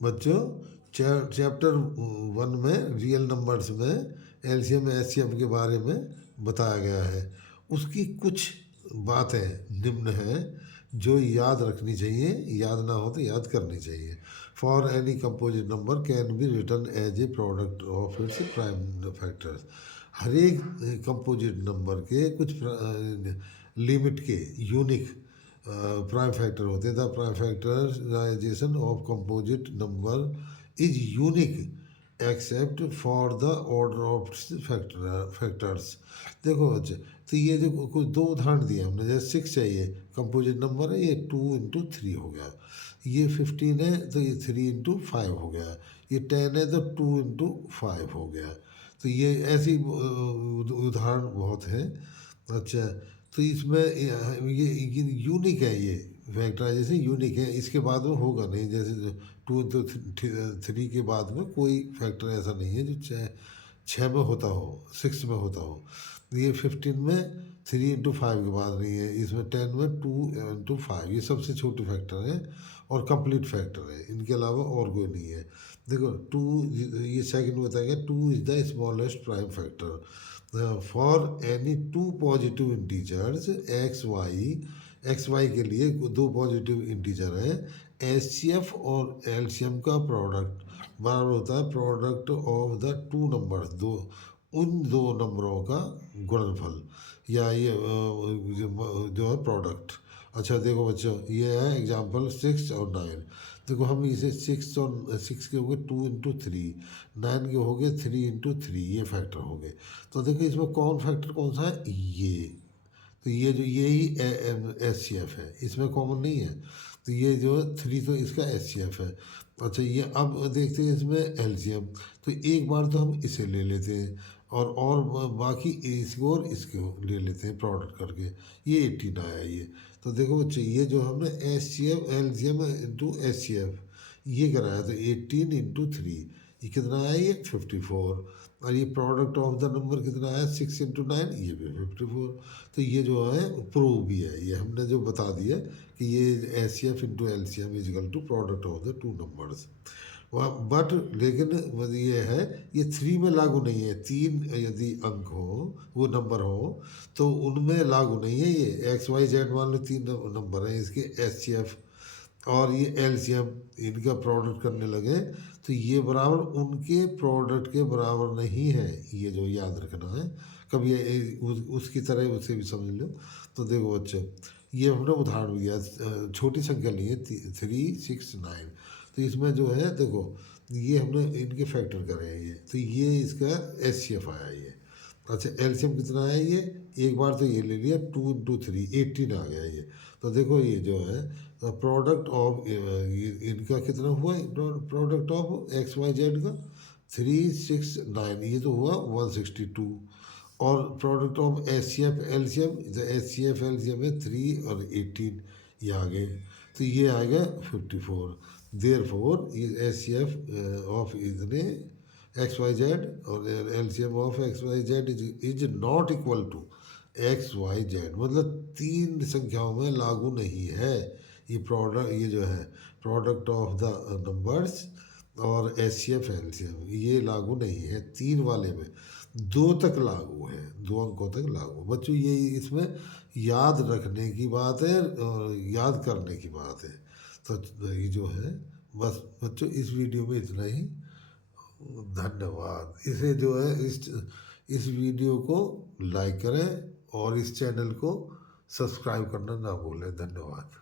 बच्चों चैप्टर 1 में real numbers में एलसीएम एचसीएफ के बारे में बताया गया है। उसकी कुछ बातें निम्न हैं जो याद रखनी चाहिए, याद ना हो तो याद करनी चाहिए। For any composite number can be written as a product of its prime factors. हर एक कंपोजिट नंबर के कुछ लिमिट के यूनिक प्राइम फैक्टर होते हैं। The prime factorisation of composite number is unique except for the order of factors. देखो बच्चे, तो ये जो कुछ दो उदाहरण दिए हमने, जैसे 6 चाहिए, कंपोजिट नंबर है, ये 2 × 3 हो गया। ये 15 है तो ये 3 × 5 हो गया। ये 10 है तो 2 × 5 हो गया। तो ये ऐसी उदाहरण बहुत है। अच्छा, तो इसमें ये यूनिक है, ये फैक्टराइजेशन यूनिक है, इसके बाद में होगा नहीं। जैसे 2 × 3 के बाद में कोई फैक्टर ऐसा नहीं है जो 6 में होता हो, 6 में होता हो। ये 15 में 3 × 5 के बाद नहीं है, इसमें 10 में 2 × 5, ये सबसे छोटे फैक्टर है और कंप्लीट फैक्टर है, इनके अलावा और कोई नहीं है। देखो 2, ये सेकंड बताएगा, 2 is the smallest prime factor for any 2 positive integers x y के लिए 2 पॉजिटिव इंटीजर है। एचसीएफ और एलसीएम का प्रोडक्ट बराबर होता है प्रोडक्ट ऑफ द 2 नंबर, उन 2 नंबरों का गुणनफल, या ये जो है प्रोडक्ट। अच्छा देखो बच्चों, ये है एग्जाम्पल 6 और 9। देखो हम इसे 6 के हो गए 2 × 3, 9 के हो गए 3 × 3, ये फैक्टर हो गए। तो देखो इसमें कौन फैक्टर कौन सा है, ये। तो ये जो यही एच सी एफ है, इसमें कॉमन नहीं है। तो ये जो 3 तो इसका एच सी एफ है। अच्छा, ये अब देखते हैं इसमें एलसीएम। तो एक बार तो हम इसे ले लेते हैं और बाकी इसको और इसको ले लेते हैं प्रोडक्ट करके। ये 18 आया ये। तो देखो बच्चे, ये जो हमने H C F LCM into H C F ये कराया, तो 18 × 3, ये कितना आया, ये 54। और ये प्रोडक्ट ऑफ द नंबर कितना आया, 6 × 9, ये भी 54। तो ये जो है प्रूव भी है, ये हमने जो बता दिया कि ये H C F into L C M is equal to product of the 2 numbers. But लेकिन ये है, ये 3 में लागू नहीं है। 3 यदि अंक हो, वो नंबर हो, तो उनमें लागू नहीं है। ये एक्स वाई जेड मान लो 3 नंबर हैं इसके एच सी एफ और ये एलसीएम, इनका प्रोडक्ट करने लगे तो ये बराबर उनके प्रोडक्ट के बराबर नहीं है। ये जो याद रखना है, कभी उसकी तरह उसे भी समझ लो। तो देखो बच्चों, ये हमने उदाहरण दिया, छोटी संख्या ली है 3, 6, 9। तो इसमें जो है देखो, ये हमने इनके फैक्टर करे हैं ये, तो ये इसका एच सी एफ आया ये। अच्छा, एलसीएम कितना है, ये एक बार तो ये ले लिया 2 × 3, 18 आ गया ये। तो देखो ये जो है प्रोडक्ट ऑफ इनका कितना हुआ, product of x y z का 3, 6, 9, ये तो हुआ 162। और product of H C F LCM, H C F LCM है 3 और 18, ये आ गए। तो ये आ गया 54। Therefore H C F of इतने एक्स वाई जेड और LCM of x y z is not equal to x y z, मतलब 3 संख्याओं में लागू नहीं है ये प्रोडक्ट, ये जो है प्रोडक्ट ऑफ द नंबर्स और एच सी एफ एलसीएम, ये लागू नहीं है 3 वाले में। 2 तक लागू है, 2 अंकों तक लागू। बच्चों ये इसमें याद रखने की बात है और याद करने की बात है। तो ये जो है, बस बच्चों इस वीडियो में इतना ही। धन्यवाद। इसे जो है इस वीडियो को लाइक करें और इस चैनल को सब्सक्राइब करना ना भूलें। धन्यवाद।